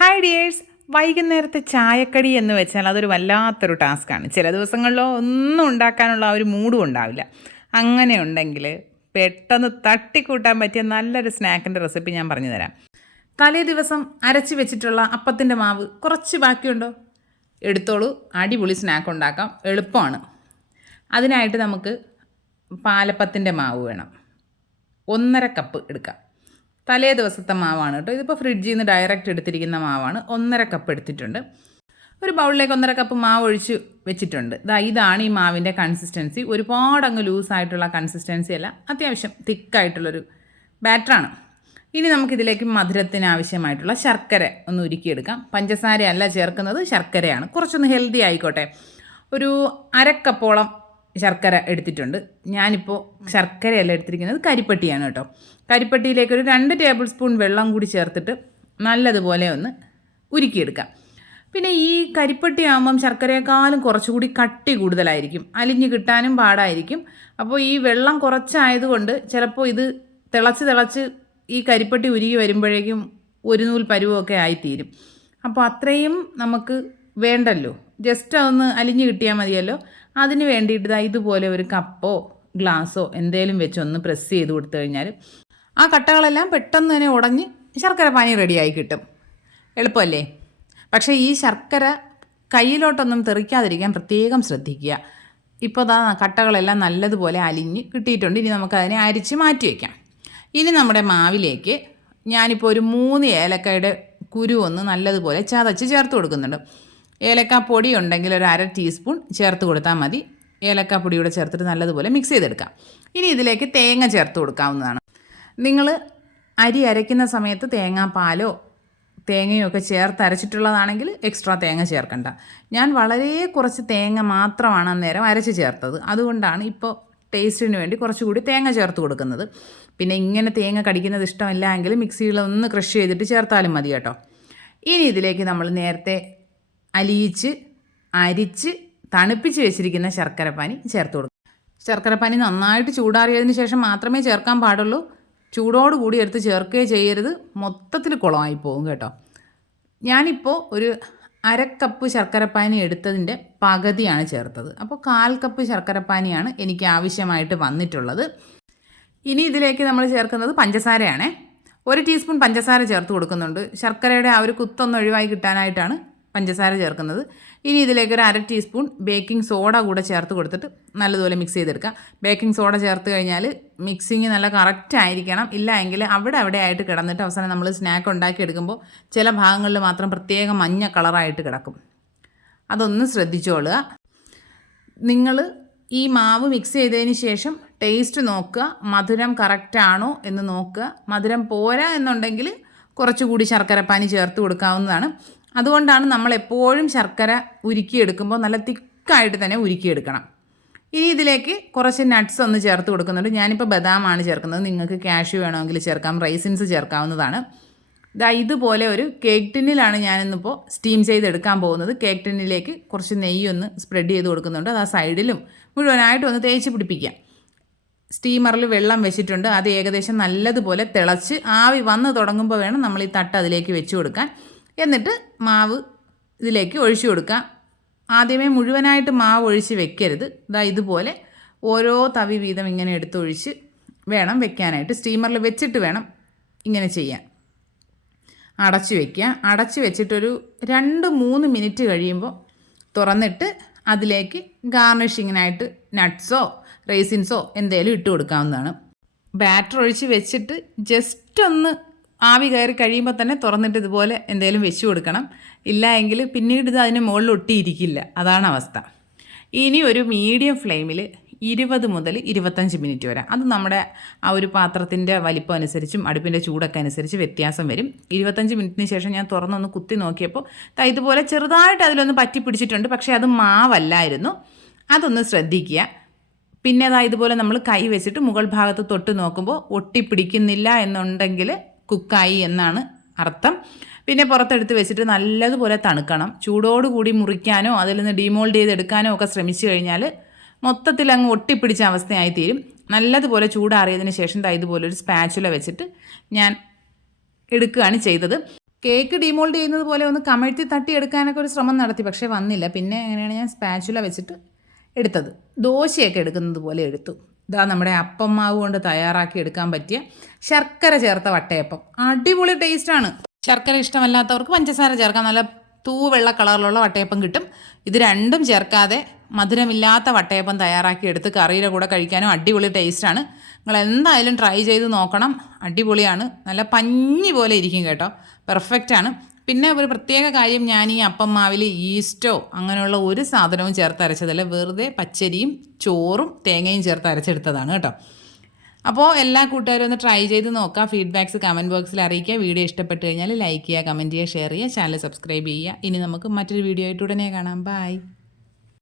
Hi dears. വൈകുന്നേരത്തെ ചായക്കടി എന്ന് വെച്ചാൽ അതൊരു വല്ലാത്തൊരു ടാസ്ക്കാണ്. ചില ദിവസങ്ങളിലോ ഒന്നും ഉണ്ടാക്കാനുള്ള ആ ഒരു മൂഡും ഉണ്ടാവില്ല. അങ്ങനെ ഉണ്ടെങ്കിൽ പെട്ടെന്ന് തട്ടിക്കൂട്ടാൻ പറ്റിയ നല്ലൊരു സ്നാക്കിൻ്റെ റെസിപ്പി ഞാൻ പറഞ്ഞു തരാം. തലേ ദിവസം അരച്ച് വെച്ചിട്ടുള്ള അപ്പത്തിൻ്റെ മാവ് കുറച്ച് ബാക്കിയുണ്ടോ? എടുത്തോളൂ, അടിപൊളി സ്നാക്ക് ഉണ്ടാക്കാം, എളുപ്പമാണ്. അതിനായിട്ട് നമുക്ക് പാലപ്പത്തിൻ്റെ മാവ് വേണം. 1.5 കപ്പ് എടുക്കാം. തലേ ദിവസത്തെ മാവാണ് കേട്ടോ. ഇതിപ്പോൾ ഫ്രിഡ്ജിൽ നിന്ന് ഡയറക്റ്റ് എടുത്തിരിക്കുന്ന മാവാണ്. 1.5 കപ്പ് എടുത്തിട്ടുണ്ട്. ഒരു ബൗളിലേക്ക് 1.5 കപ്പ് മാവ് ഒഴിച്ച് വെച്ചിട്ടുണ്ട്. ഇതാണ് ഈ മാവിൻ്റെ കൺസിസ്റ്റൻസി. ഒരുപാട് അങ്ങ് ലൂസായിട്ടുള്ള കൺസിസ്റ്റൻസി അല്ല, അത്യാവശ്യം തിക്കായിട്ടുള്ളൊരു ബാറ്ററാണ്. ഇനി നമുക്കിതിലേക്ക് മധുരത്തിന് ആവശ്യമായിട്ടുള്ള ശർക്കര ഒന്ന് ഉരുക്കിയെടുക്കാം. പഞ്ചസാരയല്ല ചേർക്കുന്നത്, ശർക്കരയാണ്. കുറച്ചൊന്ന് ഹെൽത്തി ആയിക്കോട്ടെ. ഒരു 1/2 കപ്പോളം ശർക്കര എടുത്തിട്ടുണ്ട്. ഞാനിപ്പോൾ ശർക്കരയല്ല എടുത്തിരിക്കുന്നത്, കരിപ്പട്ടിയാണ് കേട്ടോ. കരിപ്പട്ടിയിലേക്ക് ഒരു 2 ടേബിൾ സ്പൂൺ വെള്ളം കൂടി ചേർത്തിട്ട് നല്ലതുപോലെ ഒന്ന് ഉരുക്കിയെടുക്കാം. പിന്നെ ഈ കരിപ്പട്ടി ആകുമ്പം ശർക്കരയെക്കാളും കുറച്ചുകൂടി കട്ടി കൂടുതലായിരിക്കും, അലിഞ്ഞ് കിട്ടാനും പാടായിരിക്കും. അപ്പോൾ ഈ വെള്ളം കുറച്ചായതുകൊണ്ട് ചിലപ്പോൾ ഇത് തിളച്ച് ഈ കരിപ്പട്ടി ഉരുകി വരുമ്പോഴേക്കും ഒരു നൂൽ പരുവമൊക്കെ ആയിത്തീരും. അപ്പോൾ അത്രയും നമുക്ക് വേണ്ടല്ലോ, ജസ്റ്റ് അതൊന്ന് അലിഞ്ഞ് കിട്ടിയാൽ മതിയല്ലോ. അതിന് വേണ്ടിയിട്ട് ഇതുപോലെ ഒരു കപ്പോ ഗ്ലാസ്സോ എന്തേലും വെച്ചൊന്ന് പ്രസ് ചെയ്ത് കൊടുത്തു കഴിഞ്ഞാൽ ആ കട്ടകളെല്ലാം പെട്ടെന്ന് തന്നെ ഉടഞ്ഞ് ശർക്കര പാനി റെഡിയായി കിട്ടും. എളുപ്പമല്ലേ? പക്ഷേ ഈ ശർക്കര കയ്യിലോട്ടൊന്നും തെറിക്കാതിരിക്കാൻ പ്രത്യേകം ശ്രദ്ധിക്കുക. ഇപ്പോൾ കട്ടകളെല്ലാം നല്ലതുപോലെ അലിഞ്ഞ് കിട്ടിയിട്ടുണ്ട്. ഇനി നമുക്കതിനെ അരിച്ച് മാറ്റി വയ്ക്കാം. ഇനി നമ്മുടെ മാവിലേക്ക് ഞാനിപ്പോൾ ഒരു 3 ഏലക്കയുടെ കുരു ഒന്ന് നല്ലതുപോലെ ചതച്ച് ചേർത്ത് കൊടുക്കുന്നുണ്ട്. ഏലക്കാപ്പൊടി ഉണ്ടെങ്കിൽ ഒരു 1/2 ടീസ്പൂൺ ചേർത്ത് കൊടുത്താൽ മതി. ഏലക്കാപ്പൊടിയൂടെ ചേർത്തിട്ട് നല്ലതുപോലെ മിക്സ് ചെയ്തെടുക്കാം. ഇനി ഇതിലേക്ക് തേങ്ങ ചേർത്ത് കൊടുക്കാവുന്നതാണ്. നിങ്ങൾ അരി അരയ്ക്കുന്ന സമയത്ത് തേങ്ങാപ്പാലോ തേങ്ങയോ ഒക്കെ ചേർത്ത് അരച്ചിട്ടുള്ളതാണെങ്കിൽ എക്സ്ട്രാ തേങ്ങ ചേർക്കണ്ട. ഞാൻ വളരെ കുറച്ച് തേങ്ങ മാത്രമാണ് അന്നേരം അരച്ച് ചേർത്തത്. അതുകൊണ്ടാണ് ഇപ്പോൾ ടേസ്റ്റിന് വേണ്ടി കുറച്ചുകൂടി തേങ്ങ ചേർത്ത് കൊടുക്കുന്നത്. പിന്നെ ഇങ്ങനെ തേങ്ങ കടിക്കുന്നത് ഇഷ്ടമില്ല എങ്കിൽ മിക്സിയിൽ ഒന്ന് ക്രഷ് ചെയ്തിട്ട് ചേർത്താലും മതി കേട്ടോ. ഇനി ഇതിലേക്ക് നമ്മൾ നേരത്തെ അലിയിച്ച് അരിച്ച് തണുപ്പിച്ച് വെച്ചിരിക്കുന്ന ശർക്കരപ്പാനി ചേർത്ത് കൊടുക്കും. ശർക്കരപ്പാനി നന്നായിട്ട് ചൂടാറിയതിന് ശേഷം മാത്രമേ ചേർക്കാൻ പാടുള്ളൂ. ചൂടോടുകൂടി എടുത്ത് ചേർക്കുകയോ ചെയ്യരുത്, മൊത്തത്തിൽ കുളമായി പോകും കേട്ടോ. ഞാനിപ്പോൾ ഒരു 1/2 കപ്പ് ശർക്കരപ്പാനി എടുത്തതിൻ്റെ പകുതിയാണ് ചേർത്തത്. അപ്പോൾ 1/4 കപ്പ് ശർക്കരപ്പാനിയാണ് എനിക്ക് ആവശ്യമായിട്ട് വന്നിട്ടുള്ളത്. ഇനി ഇതിലേക്ക് നമ്മൾ ചേർക്കുന്നത് പഞ്ചസാരയാണേ. 1 ടീസ്പൂൺ പഞ്ചസാര ചേർത്ത് കൊടുക്കുന്നുണ്ട്. ശർക്കരയുടെ ആ ഒരു കുത്തൊന്ന് ഒഴിവായി കിട്ടാനായിട്ടാണ് പഞ്ചസാര ചേർക്കുന്നത്. ഇനി ഇതിലേക്ക് ഒരു 1/2 ടീസ്പൂൺ ബേക്കിംഗ് സോഡ കൂടെ ചേർത്ത് കൊടുത്തിട്ട് നല്ലതുപോലെ മിക്സ് ചെയ്തെടുക്കുക. ബേക്കിംഗ് സോഡ ചേർത്ത് കഴിഞ്ഞാൽ മിക്സിങ് നല്ല കറക്റ്റ് ആയിരിക്കണം. ഇല്ല എങ്കിൽ അവിടെ ആയിട്ട് കിടന്നിട്ട് അവസാനം നമ്മൾ സ്നാക്ക് ഉണ്ടാക്കി എടുക്കുമ്പോൾ ചില ഭാഗങ്ങളിൽ മാത്രം പ്രത്യേകം മഞ്ഞ കളറായിട്ട് കിടക്കും. അതൊന്ന് ശ്രദ്ധിച്ചോളുക. നിങ്ങൾ ഈ മാവ് മിക്സ് ചെയ്തതിന് ശേഷം ടേസ്റ്റ് നോക്കുക, മധുരം കറക്റ്റാണോ എന്ന് നോക്കുക. മധുരം പോരാ എന്നുണ്ടെങ്കിൽ കുറച്ചുകൂടി ശർക്കരപ്പാനി ചേർത്ത് കൊടുക്കാവുന്നതാണ്. അതുകൊണ്ടാണ് നമ്മൾ എപ്പോഴും ശർക്കര ഉരുക്കിയെടുക്കുമ്പോൾ നല്ല തിക്കായിട്ട് തന്നെ ഉരുക്കിയെടുക്കണം. ഇനി ഇതിലേക്ക് കുറച്ച് നട്ട്സ് ഒന്ന് ചേർത്ത് കൊടുക്കുന്നുണ്ട്. ഞാനിപ്പോൾ ബദാമാണ് ചേർക്കുന്നത്. നിങ്ങൾക്ക് കാഷ്യൂ വേണമെങ്കിൽ ചേർക്കാം, റൈസിൻസ് ചേർക്കാവുന്നതാണ്. ഇതുപോലെ ഒരു കേക്ക് ടിന്നിലാണ് ഞാനിന്നിപ്പോൾ സ്റ്റീം ചെയ്തെടുക്കാൻ പോകുന്നത്. കേക്ക് ടിന്നിലേക്ക് കുറച്ച് നെയ്യൊന്ന് സ്പ്രെഡ് ചെയ്ത് കൊടുക്കുന്നുണ്ട്. അത് ആ സൈഡിലും മുഴുവനായിട്ട് ഒന്ന് തേച്ച് പിടിപ്പിക്കാം. സ്റ്റീമറിൽ വെള്ളം വെച്ചിട്ടുണ്ട്. അത് ഏകദേശം നല്ലതുപോലെ തിളച്ച് ആവി വന്ന് തുടങ്ങുമ്പോൾ വേണം നമ്മൾ ഈ തട്ട് അതിലേക്ക് വെച്ച് കൊടുക്കാൻ. എന്നിട്ട് മാവ് ഇതിലേക്ക് ഒഴിച്ചു കൊടുക്കുക. ആദ്യമേ മുഴുവനായിട്ട് മാവ് ഒഴിച്ച് വെക്കരുത്. ഇതുപോലെ ഓരോ തവി വീതം ഇങ്ങനെ എടുത്തൊഴിച്ച് വേണം വെക്കാനായിട്ട്. സ്റ്റീമറിൽ വെച്ചിട്ട് വേണം ഇങ്ങനെ ചെയ്യാൻ. അടച്ചു വയ്ക്കുക. അടച്ചു വെച്ചിട്ടൊരു 2-3 മിനിറ്റ് കഴിയുമ്പോൾ തുറന്നിട്ട് അതിലേക്ക് ഗാർണിഷിങ്ങിനായിട്ട് നട്ട്സോ റേസിൻസോ എന്തെങ്കിലും ഇട്ട് കൊടുക്കാവുന്നതാണ്. ബാറ്റർ ഒഴിച്ച് വെച്ചിട്ട് ജസ്റ്റ് ഒന്ന് ആവി കയറി കഴിയുമ്പോൾ തന്നെ തുറന്നിട്ട് ഇതുപോലെ എന്തെങ്കിലും വെച്ച് കൊടുക്കണം. ഇല്ല എങ്കിൽ പിന്നീട് ഇത് അതിന് മുകളിൽ ഒട്ടിയിരിക്കില്ല. അതാണ് അവസ്ഥ. ഇനി ഒരു മീഡിയം ഫ്ലെയിമിൽ 20 മുതൽ 25 മിനിറ്റ് വരെ. അത് നമ്മുടെ ആ ഒരു പാത്രത്തിൻ്റെ വലിപ്പം അനുസരിച്ചും അടുപ്പിൻ്റെ ചൂടൊക്കെ അനുസരിച്ച് വ്യത്യാസം വരും. 25 മിനിറ്റിന് ശേഷം ഞാൻ തുറന്നൊന്ന് കുത്തി നോക്കിയപ്പോൾ ഇതുപോലെ ചെറുതായിട്ട് അതിലൊന്ന് പറ്റി പിടിച്ചിട്ടുണ്ട്. പക്ഷേ അത് മാവല്ലായിരുന്നു. അതൊന്ന് ശ്രദ്ധിക്കുക. പിന്നെ ഇതുപോലെ നമ്മൾ കൈ വെച്ചിട്ട് മുകൾ ഭാഗത്ത് തൊട്ട് നോക്കുമ്പോൾ ഒട്ടിപ്പിടിക്കുന്നില്ല എന്നുണ്ടെങ്കിൽ കുക്കായി എന്നാണ് അർത്ഥം. പിന്നെ പുറത്തെടുത്ത് വെച്ചിട്ട് നല്ലതുപോലെ തണുക്കണം. ചൂടോടുകൂടി മുറിക്കാനോ അതിൽ നിന്ന് ഡീമോൾഡ് ചെയ്തെടുക്കാനോ ഒക്കെ ശ്രമിച്ചു കഴിഞ്ഞാൽ മൊത്തത്തിൽ അങ്ങ് ഒട്ടിപ്പിടിച്ച അവസ്ഥയായി തീരും. നല്ലതുപോലെ ചൂടാറിയതിന് ശേഷം ഇതുപോലെ ഒരു സ്പാച്ചുല വെച്ചിട്ട് ഞാൻ എടുക്കുകയാണ് ചെയ്തത്. കേക്ക് ഡിമോൾഡ് ചെയ്യുന്നത് പോലെ ഒന്ന് കമഴ്ത്തി തട്ടിയെടുക്കാനൊക്കെ ഒരു ശ്രമം നടത്തി, പക്ഷേ വന്നില്ല. പിന്നെ എങ്ങനെയാണ് ഞാൻ സ്പാച്ചുല വെച്ചിട്ട് എടുത്തത്. ദോശയൊക്കെ എടുക്കുന്നത് പോലെ എടുത്തു. ഇതാ നമ്മുടെ അപ്പം മാവ് കൊണ്ട് തയ്യാറാക്കി എടുക്കാൻ പറ്റിയ ശർക്കര ചേർത്ത വട്ടയപ്പം. അടിപൊളി ടേസ്റ്റാണ്. ശർക്കര ഇഷ്ടമല്ലാത്തവർക്ക് പഞ്ചസാര ചേർക്കാം. നല്ല തൂവെള്ള കളറിലുള്ള വട്ടയപ്പം കിട്ടും. ഇത് രണ്ടും ചേർക്കാതെ മധുരമില്ലാത്ത വട്ടയപ്പം തയ്യാറാക്കി എടുത്ത് കറിയുടെ കൂടെ കഴിക്കാനും അടിപൊളി ടേസ്റ്റാണ്. നിങ്ങൾ എന്തായാലും ട്രൈ ചെയ്ത് നോക്കണം. അടിപൊളിയാണ്. നല്ല പഞ്ഞി പോലെ ഇരിക്കും കേട്ടോ. പെർഫെക്റ്റാണ്. പിന്നെ ഒരു പ്രത്യേക കാര്യം, ഞാൻ ഈ അപ്പം മാവിൽ ഈസ്റ്റോ അങ്ങനെയുള്ള ഒരു സാധനവും ചേർത്ത് അരച്ചതല്ല, വെറുതെ പച്ചരിയും ചോറും തേങ്ങയും ചേർത്ത് അരച്ചെടുത്തതാണ് കേട്ടോ. അപ്പോൾ എല്ലാ കൂട്ടുകാരും ഒന്ന് ട്രൈ ചെയ്ത് നോക്കുക. ഫീഡ്ബാക്ക്സ് കമൻറ്റ് ബോക്സിൽ അറിയിക്കുക. വീഡിയോ ഇഷ്ടപ്പെട്ട് കഴിഞ്ഞാൽ ലൈക്ക് ചെയ്യുക, കമൻറ്റ് ചെയ്യുക, ഷെയർ ചെയ്യുക, ചാനൽ സബ്സ്ക്രൈബ് ചെയ്യുക. ഇനി നമുക്ക് മറ്റൊരു വീഡിയോ ആയിട്ട് ഉടനെ കാണാം. ബൈ.